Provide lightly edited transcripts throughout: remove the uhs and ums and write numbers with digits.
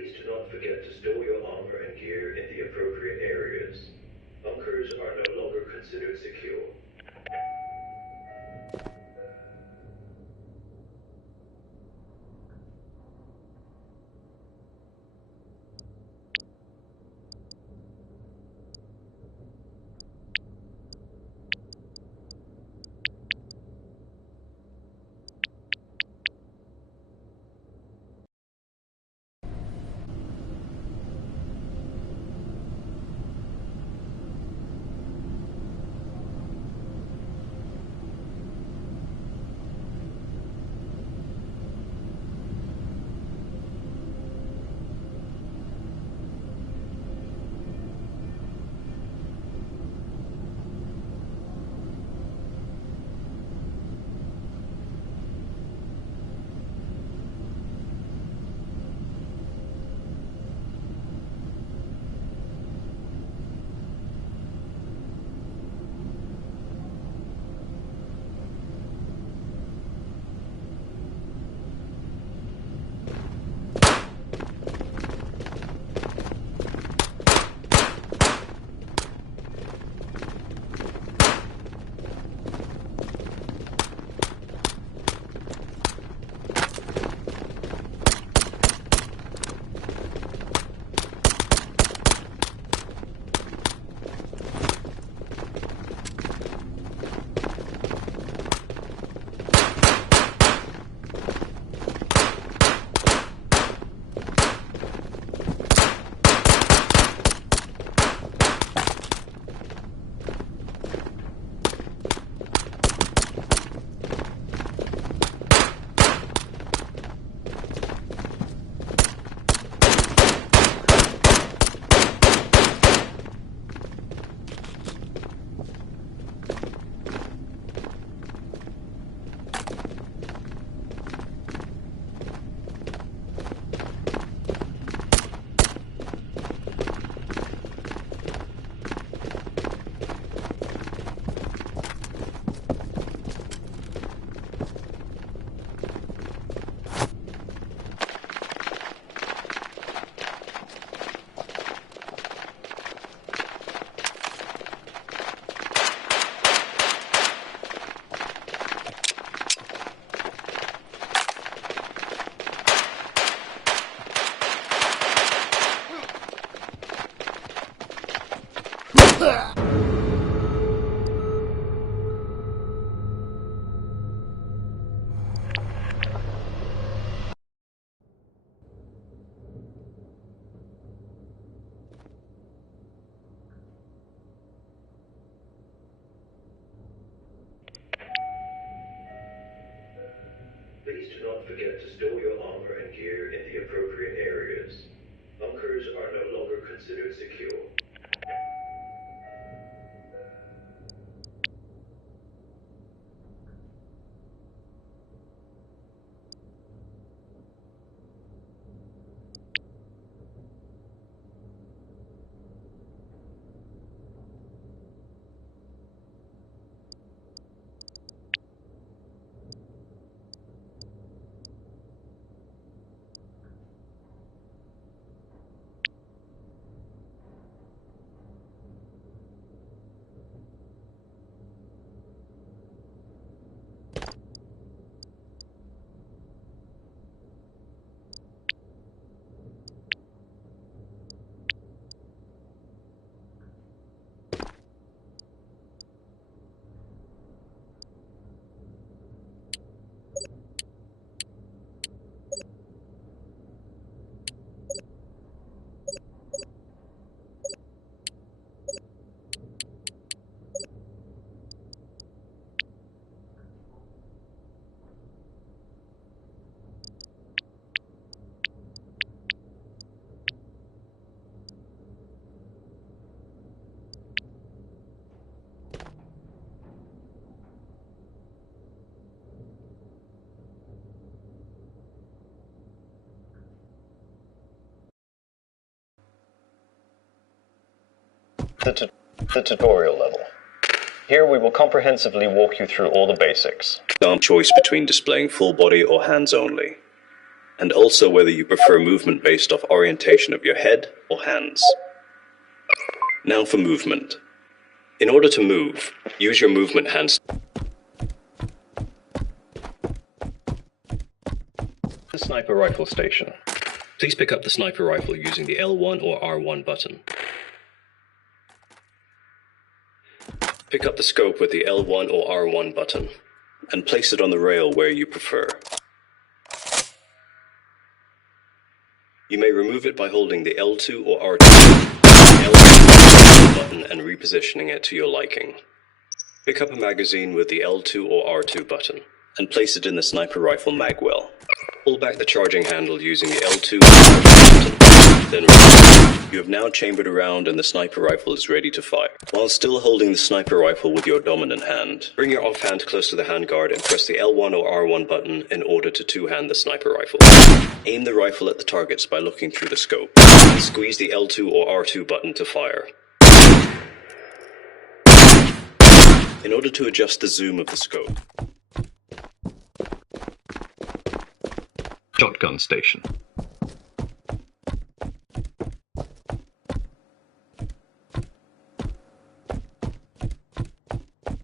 Please do not forget to store your armor and gear in the appropriate areas. Bunkers are no longer considered secure. Please do not forget to store your armor and gear in the appropriate areas. Bunkers are no longer considered secure. The tutorial level. Here we will comprehensively walk you through all the basics. Choice between displaying full body or hands only. and also whether you prefer movement based off orientation of your head or hands. Now for movement. In order to move, use your movement hands. The sniper rifle station. Please pick up the sniper rifle using the L1 or R1 button. Pick up the scope with the L1 or R1 button and place it on the rail where you prefer. You may remove it by holding the L2 or R2 button and repositioning it to your liking. Pick up a magazine with the L2 or R2 button and place it in the sniper rifle magwell. Pull back the charging handle using the L2 button, then you have now chambered around and the sniper rifle is ready to fire. While still holding the sniper rifle with your dominant hand, bring your offhand close to the handguard and press the L1 or R1 button in order to two-hand the sniper rifle. Aim the rifle at the targets by looking through the scope. Squeeze the L2 or R2 button to fire. In order to adjust the zoom of the scope. Shotgun station.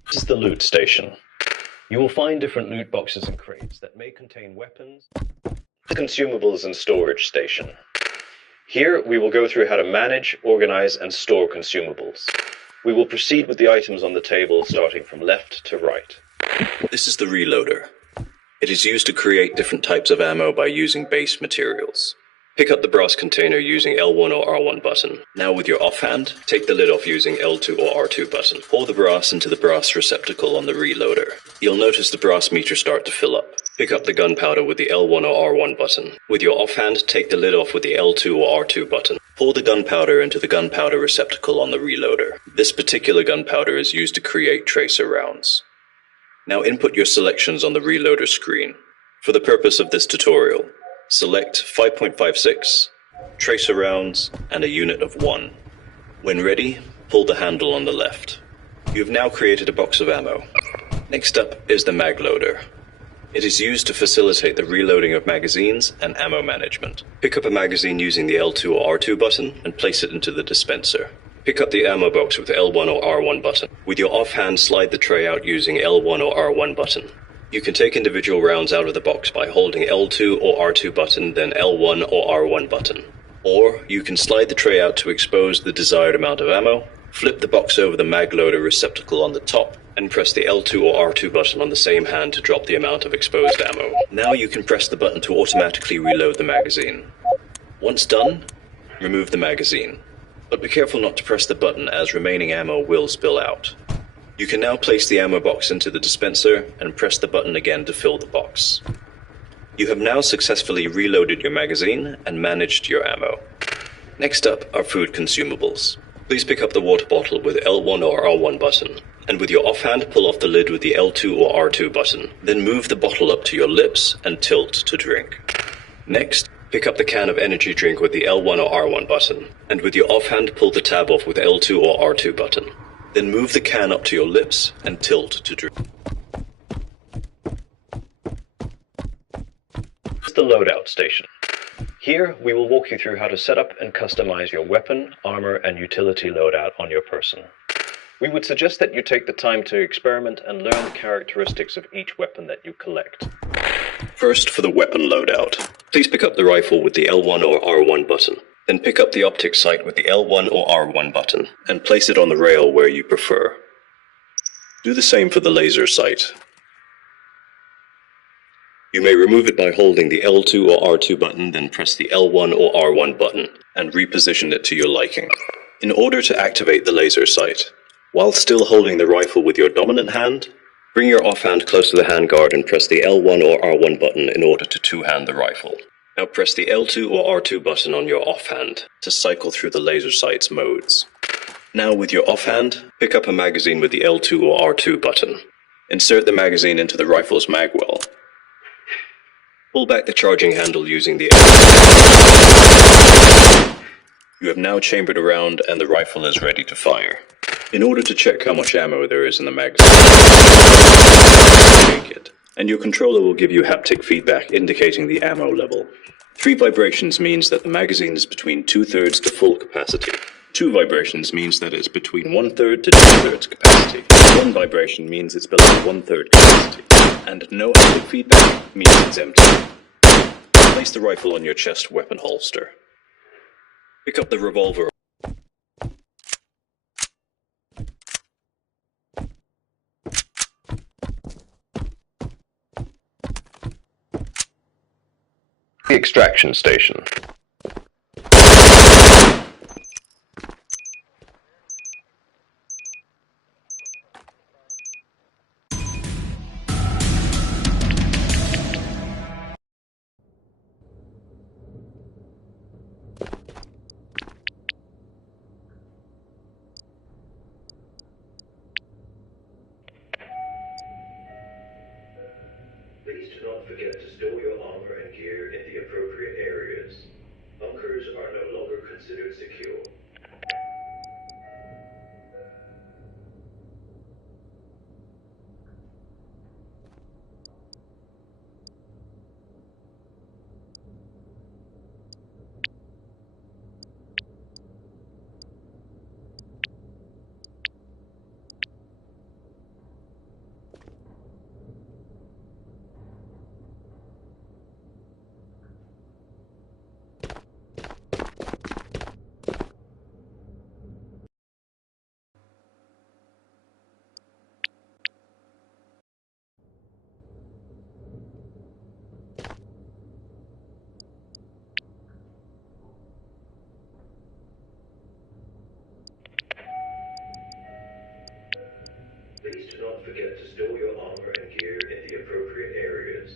This is the loot station. You will find different loot boxes and crates that may contain weapons. The consumables and storage station. Here we will go through how to manage, organize, and store consumables. We will proceed with the items on the table starting from left to right. This is the reloader. It is used to create different types of ammo by using base materials. Pick up the brass container using L1 or R1 button. Now with your offhand, take the lid off using L2 or R2 button. Pour the brass into the brass receptacle on the reloader. You'll notice the brass meter start to fill up. Pick up the gunpowder with the L1 or R1 button. With your offhand, take the lid off with the L2 or R2 button. Pour the gunpowder into the gunpowder receptacle on the reloader. This particular gunpowder is used to create tracer rounds. Now input your selections on the reloader screen. For the purpose of this tutorial, select 5.56, tracer rounds, and a unit of 1. When ready, pull the handle on the left. You have now created a box of ammo. Next up is the mag loader. It is used to facilitate the reloading of magazines and ammo management. Pick up a magazine using the L2 or R2 button and place it into the dispenser. Pick up the ammo box with the L1 or R1 button. With your offhand, slide the tray out using L1 or R1 button. You can take individual rounds out of the box by holding L2 or R2 button, then L1 or R1 button. Or you can slide the tray out to expose the desired amount of ammo, flip the box over the mag loader receptacle on the top, and press the L2 or R2 button on the same hand to drop the amount of exposed ammo. Now you can press the button to automatically reload the magazine. Once done, remove the magazine. But be careful not to press the button as remaining ammo will spill out. You can now place the ammo box into the dispenser and press the button again to fill the box. You have now successfully reloaded your magazine and managed your ammo. Next up are food consumables. Please pick up the water bottle with L1 or R1 button, and with your offhand pull off the lid with the L2 or R2 button. Then move the bottle up to your lips and tilt to drink. Next, pick up the can of energy drink with the L1 or R1 button, and with your offhand pull the tab off with L2 or R2 button. Then move the can up to your lips and tilt to drink. This is the loadout station. Here we will walk you through how to set up and customize your weapon, armor, and utility loadout on your person. We would suggest that you take the time to experiment and learn the characteristics of each weapon that you collect. First, for the weapon loadout. Please pick up the rifle with the L1 or R1 button. Then pick up the optic sight with the L1 or R1 button and place it on the rail where you prefer. Do the same for the laser sight. You may remove it by holding the L2 or R2 button, then press the L1 or R1 button and reposition it to your liking. In order to activate the laser sight, while still holding the rifle with your dominant hand, bring your offhand close to the handguard and press the L1 or R1 button in order to two-hand the rifle. Now press the L2 or R2 button on your offhand to cycle through the laser sight's modes. Now with your offhand, pick up a magazine with the L2 or R2 button. Insert the magazine into the rifle's magwell. Pull back the charging handle using the L2. You have now chambered around and the rifle is ready to fire. In order to check how much ammo there is in the magazine, shake it. and your controller will give you haptic feedback indicating the ammo level. 3 vibrations means that the magazine is between 2/3 to full capacity. 2 vibrations means that it's between 1/3 to 2/3 capacity. 1 vibration means it's below 1/3 capacity. And no haptic feedback means it's empty. Place the rifle on your chest weapon holster. Pick up the revolver. The extraction station. Please do not forget to store your armor and gear in the appropriate areas. Bunkers are no longer considered secure. Please do not forget to store your armor and gear in the appropriate areas.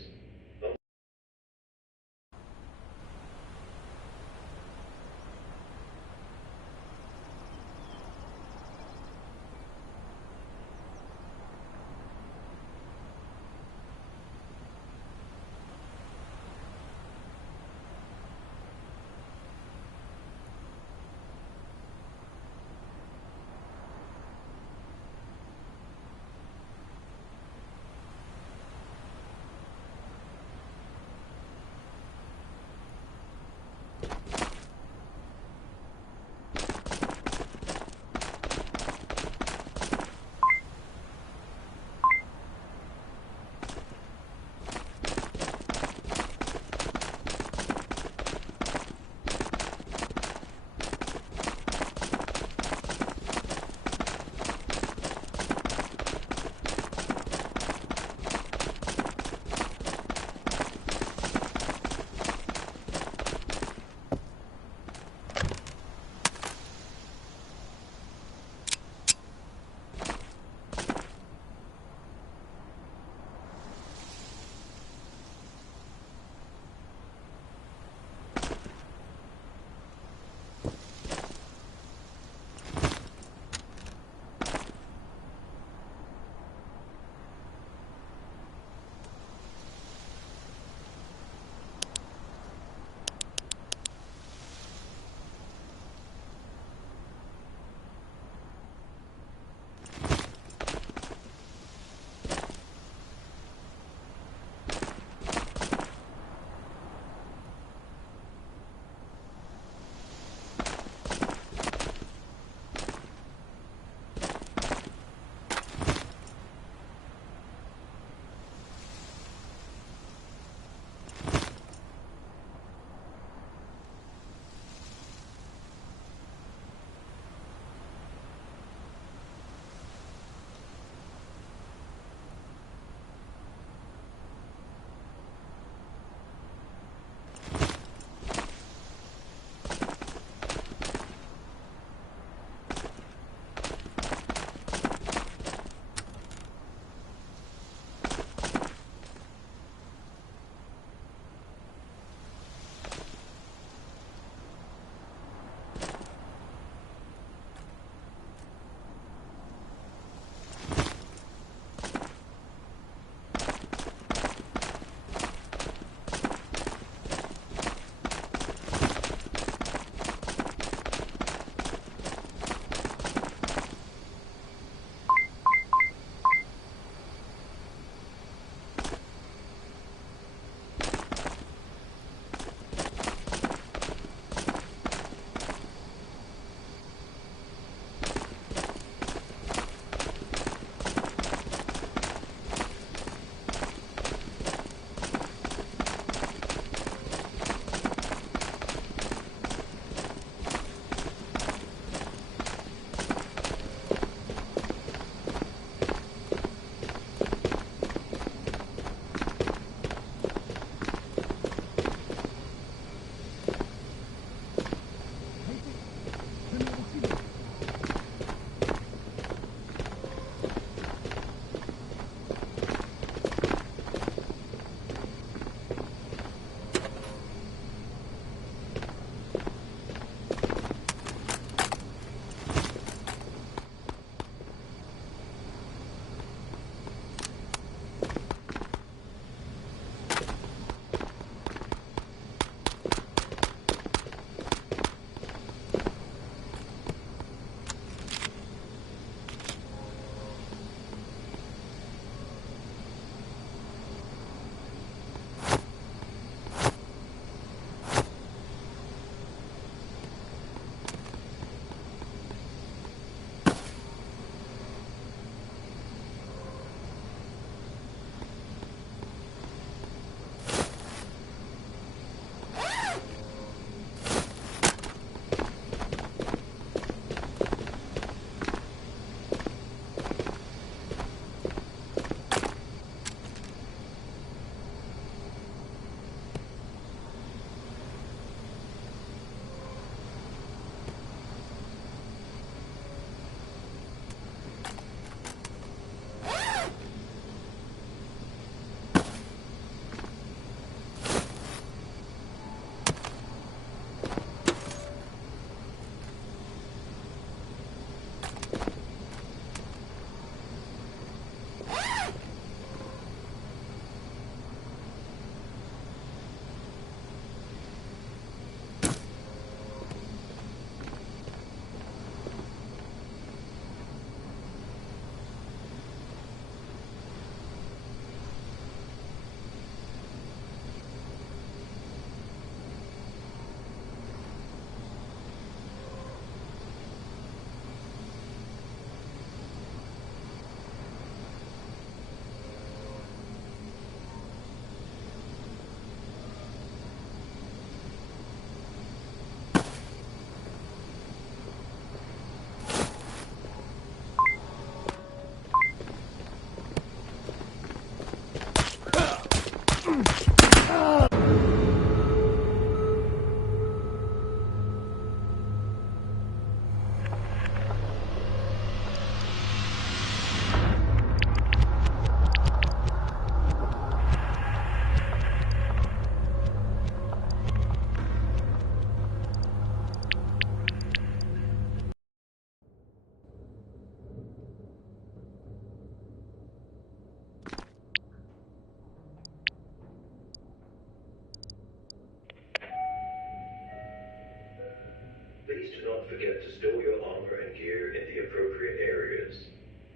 Please do not forget to store your armor and gear in the appropriate areas.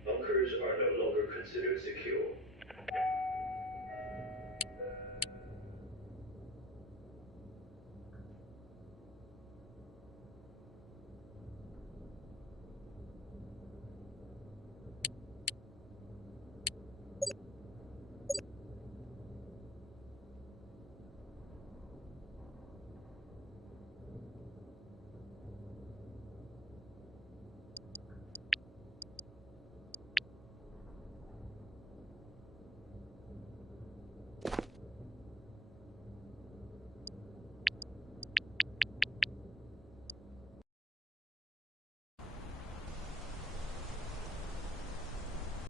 Bunkers are no longer considered secure.